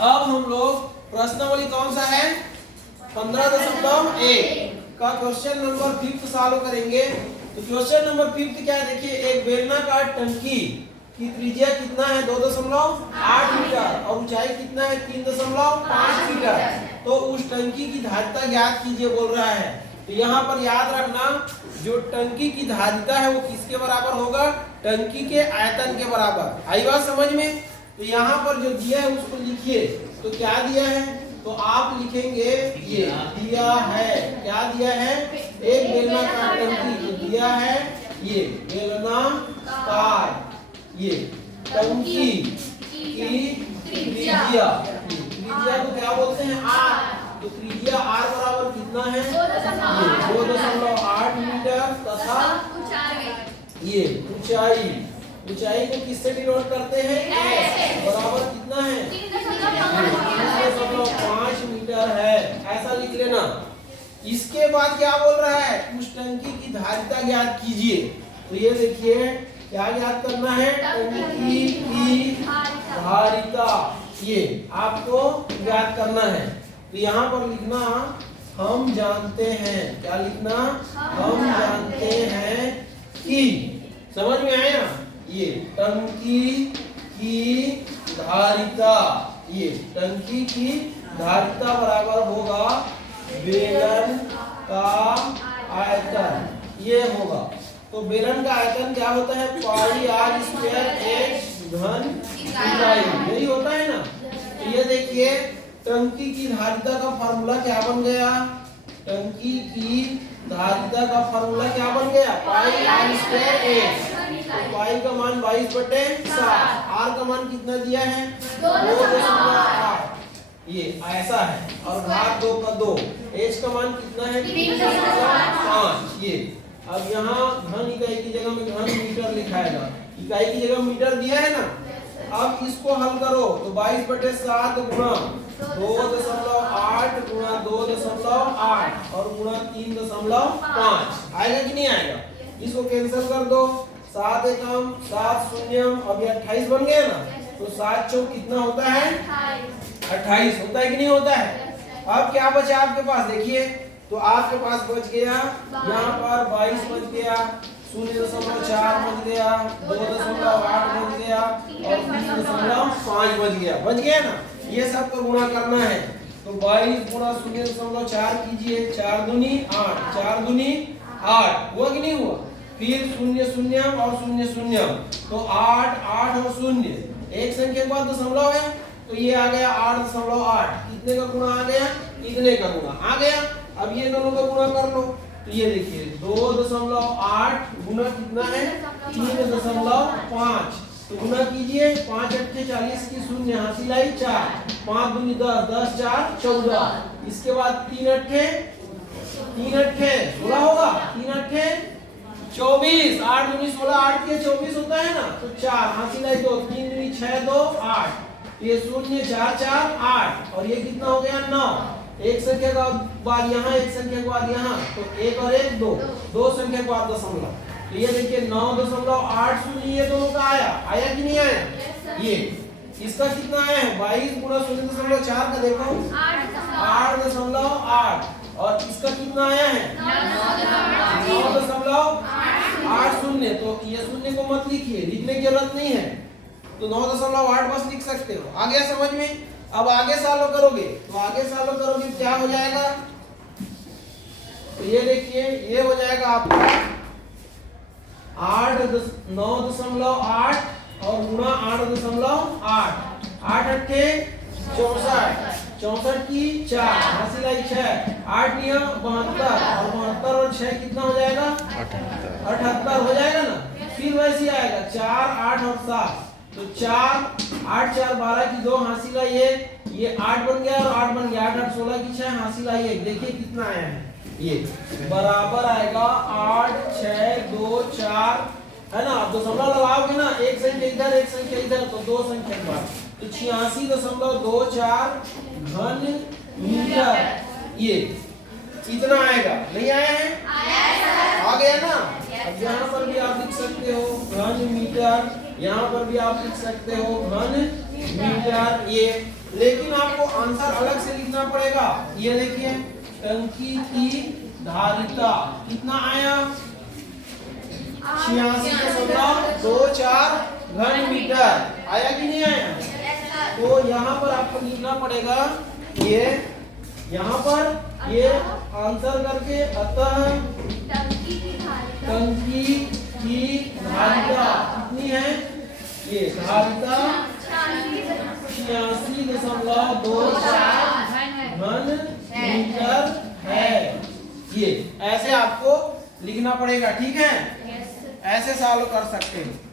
अब हम लोग प्रश्नावली कौन सा है 15.1 का क्वेश्चन नंबर 5 सॉल्व करेंगे। तो क्वेश्चन नंबर 5 क्या है देखिए, एक बेलनाकार टंकी की त्रिज्या कितना है 2.8 मीटर और ऊंचाई कितना है 3.5 मीटर। तो उस टंकी की धारिता ज्ञात कीजिए बोल रहा है। तो यहाँ पर याद रखना जो टंकी की धारिता है वो किसके बराबर होगा, टंकी के आयतन के बराबर। आई बात समझ में। तो यहाँ पर जो दिया है उसको लिखिए। तो क्या दिया है, तो आप लिखेंगे ये दिया है, क्या दिया है, एक बेलनाकार टंकी जो दिया है, ये बेलनाकार ये टंकी की त्रिज्या को क्या बोलते हैं आर। तो त्रिज्या आर बराबर कितना है 2.8 मीटर तथा ये ऊंचाई को किससे डिनोट करते हैं एस बराबर कितना है 3.5 मीटर है। ऐसा लिख लेना। इसके बाद क्या बोल रहा है, उस टंकी की धारिता ज्ञात कीजिए। तो ये देखिए क्या ज्ञात करना है, टंकी की धारिता ये आपको ज्ञात करना है। तो यहाँ पर लिखना हम जानते हैं, क्या लिखना, हम जानते हैं कि, समझ में आया, ये टंकी की धारिता, ये टंकी की धारिता बराबर होगा बेलन का आयतन, ये होगा। तो बेलन का आयतन क्या होता है पाई आर स्क्वायर एच घन इकाई, यही होता है ना। तो ये देखिए टंकी की धारिता का फार्मूला क्या बन गया, टंकी की धारिता का फार्मूला क्या बन गया पाई आर स्क्वायर एच। तो पाई का मान 22/7, आर का मान कितना दिया है 2.8, ये ऐसा है, और घात 2 का 2, एच का मान कितना है 3.5 ये। अब यहाँ घन इकाई की जगह में घन मीटर लिखाएगा, इकाई की जगह मीटर दिया है ना। अब इसको हल करो तो 22/7 गुणा 2.8 गुणा 2.8 और गुणा 3.5 आएगा कि नहीं आएगा। इसको कैंसिल कर दो, 7 एकम 7 शून्यम, अब ये 28 बन गया ना। तो 7 चौक कितना होता है 28 होता है कि नहीं होता है। अब क्या बचा आपके पास देखिए, तो आपके पास बच गया यहाँ पर 22 बच गया, 0.4 बच गया, 2.8 बच गया और 3.5 बच गया ना। ये सब तो गुणा करना है। तो 22 गुणा 0.4 कीजिए, 4 दूनी 8, 4 दूनी 8 हुआ कि नहीं हुआ। फिर 0 0 और 0 0, तो 8 8 और 0, एक संख्या के बाद दशमलव है तो ये आ गया 8.8। कितने का गुणा आ गया, इतने का गुणा आ गया। अब ये दोनों का गुणा कर लो। तो ये देखिए 2.8 गुना कितना है 3.5, तो गुना कीजिए 5 8 40 की 0 हासिल आई 4, 5 दूनी 10, 10 4 14, इसके बाद 3 8 16 होगा, 3 8 24, 8 दूनी 16, 8 के 24 होता है ना। तो 4 हासिल आई 2, 3 दूनी 6 2 8, ये 0 4 4 8 और ये कितना हो गया 9। एक संख्या का बाद यहाँ, एक संख्या के बाद यहाँ, तो 1 और 1 2, 2 संख्या के बाद दशमलव। तो ये देखिए 9.80 ये दोनों का आया कि नहीं आया। ये इसका कितना आया है 22 गुणा 0.4 का देखो 8.8 और इसका कितना आया है 9.80। तो ये 0 को मत लिखिए, लिखने की जरूरत नहीं है। तो 9.8 बस लिख सकते हो। आ गया समझ में। अब आगे सॉल्व करोगे तो आगे सॉल्व करोगे क्या हो जाएगा, तो ये देखिए ये हो जाएगा आपका 9.8 और गुणा 8.8, 8 8 64, 64 की 4 हासिल आई 6, 8 नियम 72 और 72 और 6 कितना हो जाएगा 78 हो जाएगा ना। फिर वैसे आएगा 4 8 और 7, तो 4 8 4 12 की 2 हासिल आई है, ये 8 बन गया और 8 बन गया, 8 8 16 की 6 हासिल आई है। देखिए कितना आया है, ये बराबर आएगा 8 6 2 4 है ना। अब दशमलव लगाओगे ना, एक संख्या इधर एक संख्या इधर, तो 2 संख्या के बाद तो 86.24 घन मीटर, ये इतना आएगा। नहीं आया है, आ गया ना। अब यहाँ पर भी आप लिख सकते हो घन मीटर, यहाँ पर भी आप लिख सकते हो घन मीटर। ये लेकिन आपको आंसर अलग से लिखना पड़ेगा। ये देखिए टंकी की धारिता कितना आया 86.24 घन मीटर आया कि नहीं आया। तो यहाँ पर आपको लिखना पड़ेगा ये यहाँ पर ये आंसर करके अतः टंकी की धारिता कितनी है ये धारिता 86.24 घन मीटर है। ये ऐसे आपको लिखना पड़ेगा, ठीक है। ऐसे सॉल्व कर सकते हैं।